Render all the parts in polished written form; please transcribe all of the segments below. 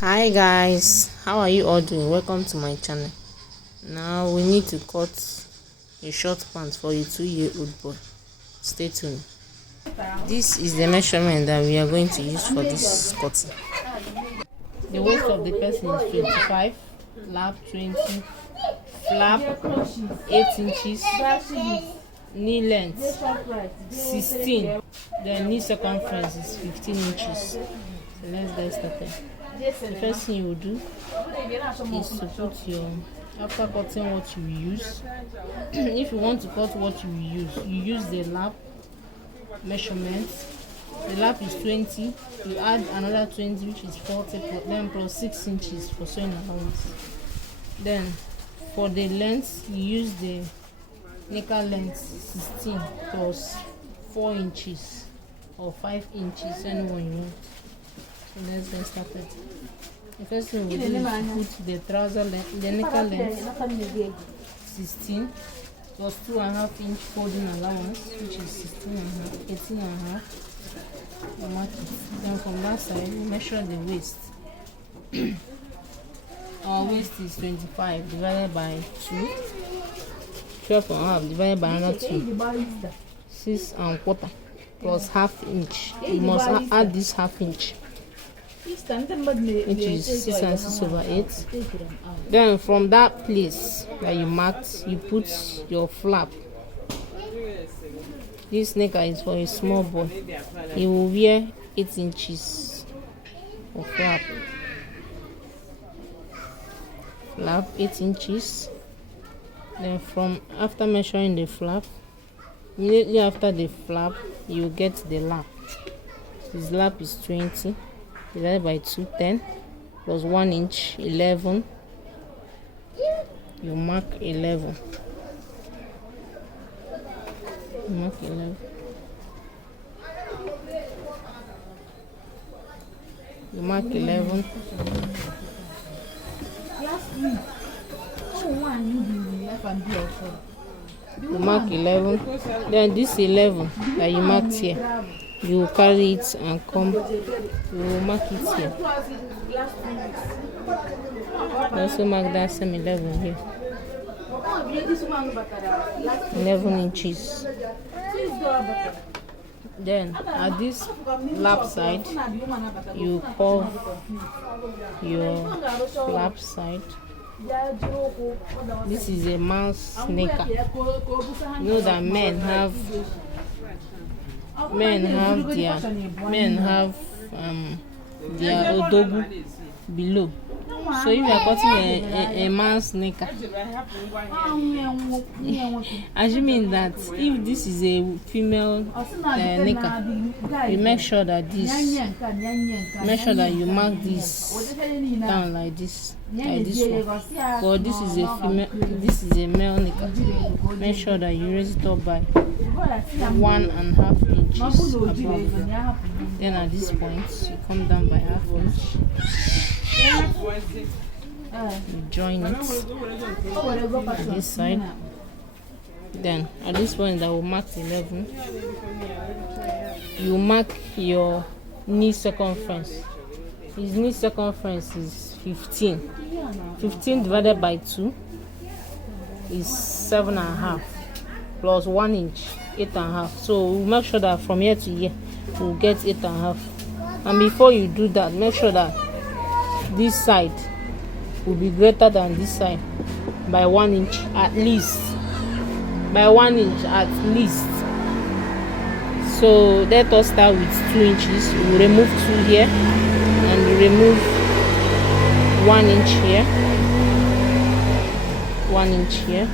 Hi guys, how are you all doing? Welcome to my channel. Now we need to cut a short pant for a 2-year-old boy. Stay tuned. This is the measurement that we are going to use for this cutting. The waist of the person is 25, lap 20, flap 8 inches, knee length 16, then knee circumference is 15 inches. So let's get started. The first thing you will do is to put your, after cutting what you use, if you want to cut what you use the lap measurement. The lap is 20, you add another 20 which is 40, then plus 6 inches for sewing allowance. Then for the length, you use the necker length 16 plus 4 inches or 5 inches, anyone you want. So let's get started. The first thing we do is to put the trouser length, the necker length 16 plus 2.5 inch folding allowance, which is 16 and a half, 18 and a half. Mark it. Then from that side, we measure the waist. Our waist is 25 divided by 2, 12 and a half divided by another 2, 6 and quarter plus half inch. You must add this half inch, which is 6 and 6 over 8. Then from that place that you marked, you put your flap. This necker is for a small boy. He will wear 8 inches of flap. Flap 8 inches. Then from after measuring the flap, immediately after the flap, you get the lap. His lap is 20 divided by 2, 10 plus 1 inch, 11. You mark 11. Mark 11. You mark 11. You mark 11. Then this 11 that you marked here, you will carry it and come. You will mark it here. Also mark that same 11 here. 11 inches. Then at this lap side, you curve your flap side. This is a man's necker. You know that men have their odogu below. So if you are cutting a man's necker, assuming that if this is a female necker, you make sure that you mark this down like this one. But this is a female, this is a male necker. Make sure that you raise it up by 1.5 inches above. Then at this point, you come down by half inch. You join it at this side. Then at this point that will mark 11, you mark your knee circumference. His knee circumference is 15. 15 divided by 2 is 7.5 plus 1 inch, 8.5. So we'll make sure that from here to here we'll get 8.5. And before you do that, make sure that this side will be greater than this side by 1 inch at least. By 1 inch at least. So let us start with 2 inches. We remove 2 here and we remove 1 inch here, 1 inch here.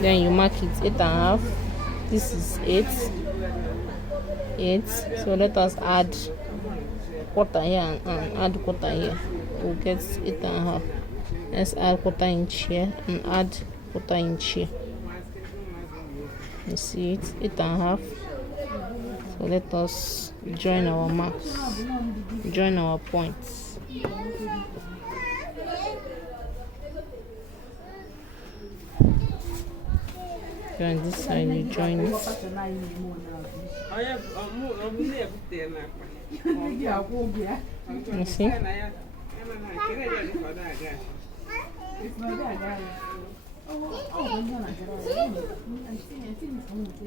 Then you mark it 8.5. This is 8. So let us add quarter here and add quarter here. We'll get 8.5. Let's add quarter inch here and add quarter inch here. You see it, 8.5. So let us join our marks, join our points. Join this side, you join it. You see?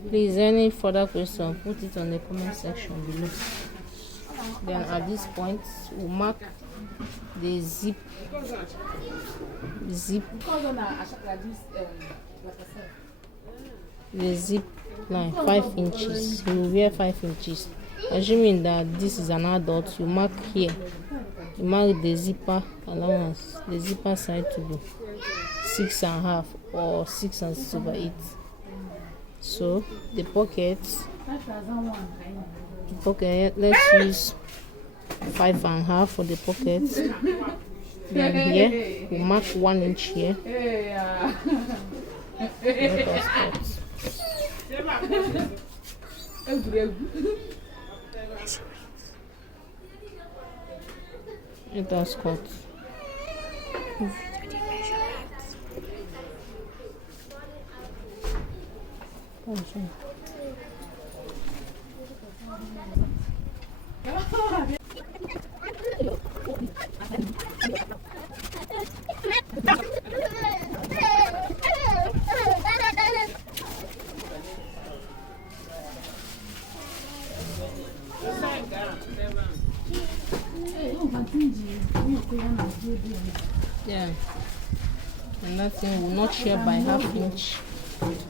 Please, any further question, put it on the comment section below. Then at this point, we'll mark the zip line 5 inches. You will wear 5 inches. Assuming that this is an adult, you mark here. You mark the zipper allowance, the zipper side to be 6.5 or 6 6/8. So the pocket, let's use 5.5 for the pocket. Then here we mark 1 inch here. Let us cut. Let us cut. Yeah, and that thing will not share by 1/2 inch.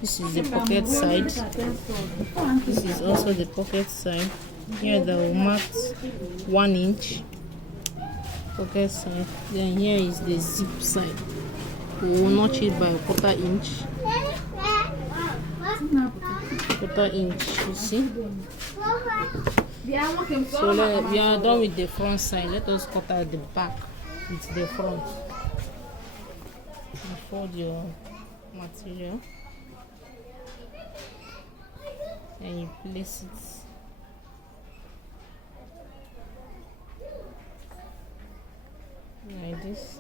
This is the pocket side. This is also the pocket side. Here they will mark 1 inch pocket side. Then here is the zip side. We will notch it by 1/4 inch. 1/4 inch, you see. So we are done with the front side. Let us cut out the back with the front. You fold your material and you place it like this.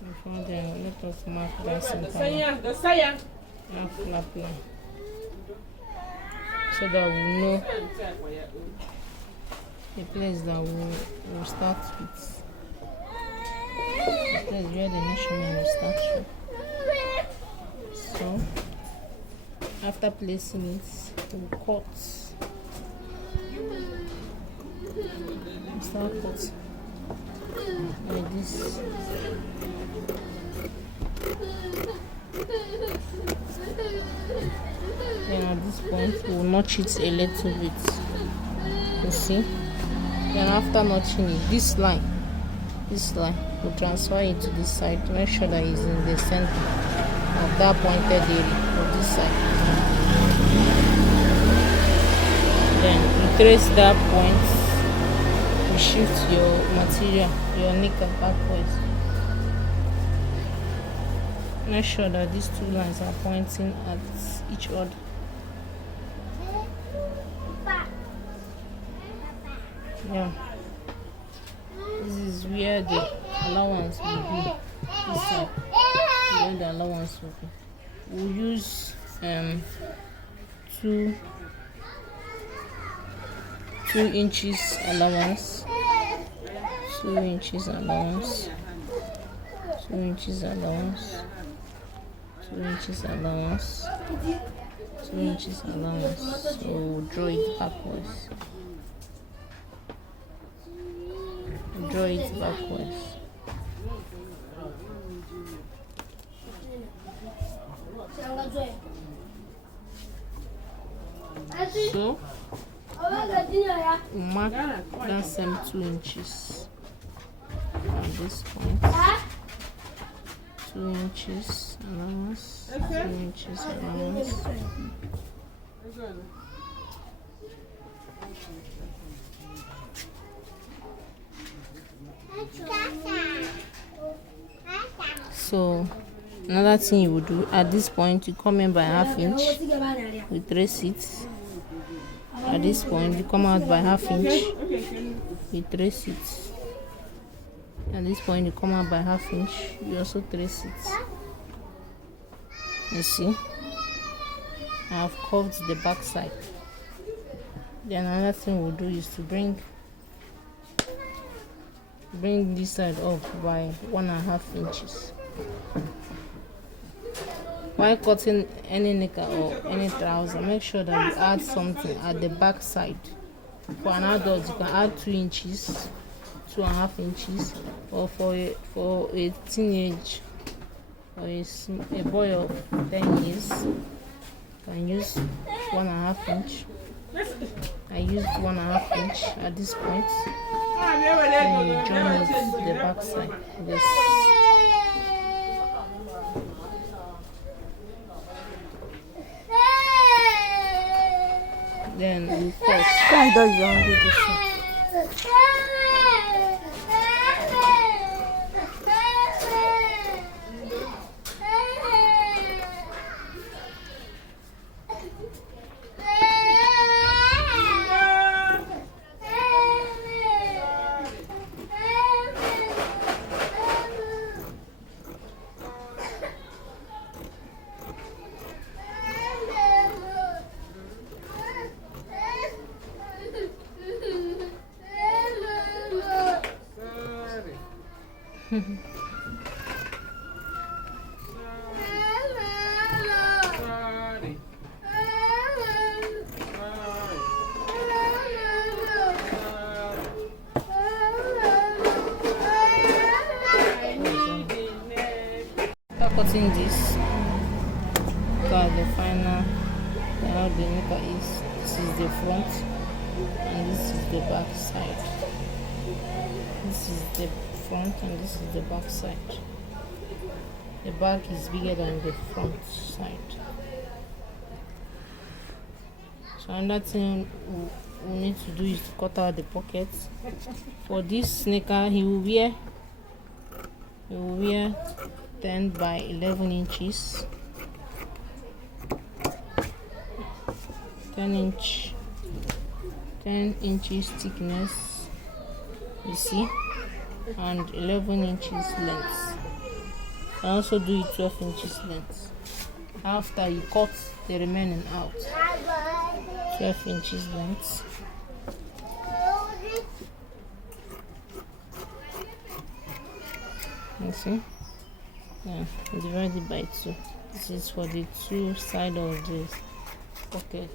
Before then, let us mark that center and flap line so that we know the place that we'll start with. The place where the measurement will start with. So after placing it, we'll cut. We'll start cutting like this. Then at this point we'll notch it a little bit, you see. Then after notching it, this line will transfer it to this side to make sure that it's in the center of that pointed area of this side. Then you trace that point, you shift your material, your knicker backwards. Make sure that these two lines are pointing at each other. Yeah, this is where the allowance will be. This side, where the allowance will be. We'll use 2 inches allowance, 2 inches allowance, 2 inches allowance, 2 inches allowance, 2 inches allowance. So we'll draw it backwards. Draw it backwards. So mark that same 2 inches at this point. 2 inches allowance, 2 inches allowance. So another thing you would do at this point, you come in by 1/2 inch, we trace it. At this point you come out by 1/2 inch, we trace it. At this point you come out by 1/2 inch, you also trace it. You see, I have curved the back side. Then another thing we'll do is to bring this side up by 1.5 inches. While cutting any knicker or any trouser, make sure that you add something at the back side. For an adult, you can add 2 inches, 2.5 inches, or for a teenage or a boy of 10 years, you can use 1.5 inch. I used 1.5 inch at this point. Then you join with the back side. This. Then we cut. Cutting this, look at the final how the knicker is. This is the front and this is the back side. This is the front and this is the back side. The back is bigger than the front side. So another thing we need to do is to cut out the pockets. For this knicker, he will wear 10 by 11 inches, 10 inches thickness, you see, and 11 inches length. I also do it 12 inches length. After you cut the remaining out, 12 inches length. You see. Yeah, divide it by 2. This is for the 2 sides of the pocket.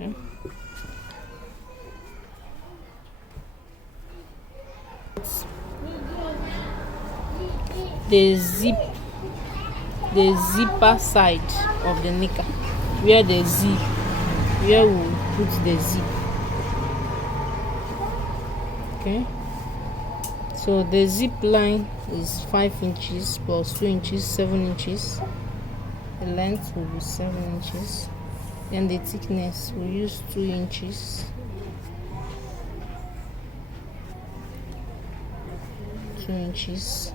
Okay. The zipper side of the knicker, where we put the zip. Okay. So the zip line is 5 inches plus 2 inches, 7 inches. The length will be 7 inches. Then the thickness, we use 2 inches. 2 inches.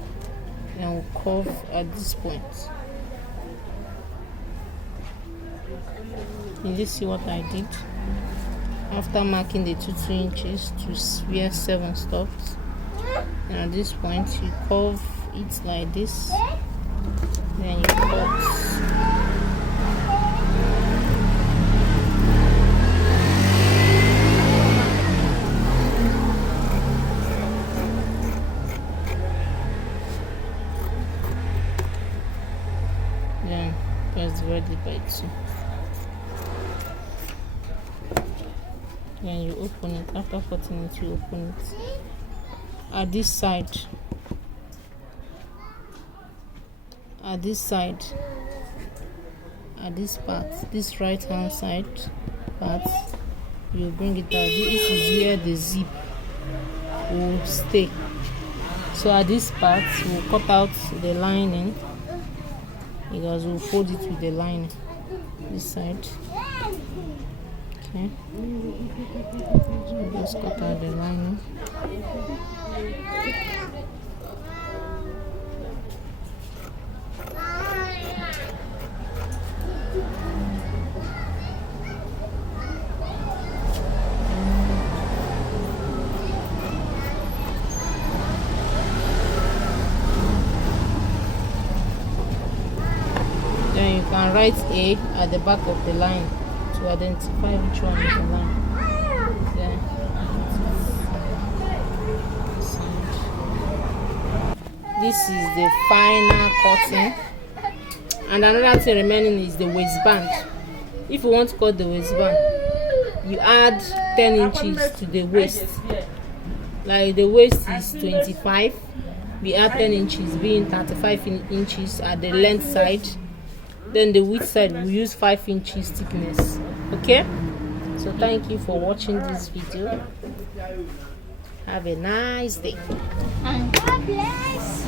And we'll curve at this point. Did you see what I did? After marking the 2 inches to wear 7 stops. And at this point you curve it like this, then you cut. Then press divide it by 2. Then you open it. After cutting it, you open it. At this side, at this part, this right hand side part, you bring it out. This is where the zip will stay. So at this part, we'll cut out the lining because we'll fold it with the lining. This side. Okay. So just cut out the lining. can write A at the back of the line to identify which one is the line. Yeah. This is the final cutting, and another thing remaining is the waistband. If you want to cut the waistband, you add 10 inches to the waist. Like the waist is 25, we add 10 inches, being 35 inches at the length side. Then the width side we use 5 inches thickness. Okay, so thank you for watching this video. Have a nice day, and God bless.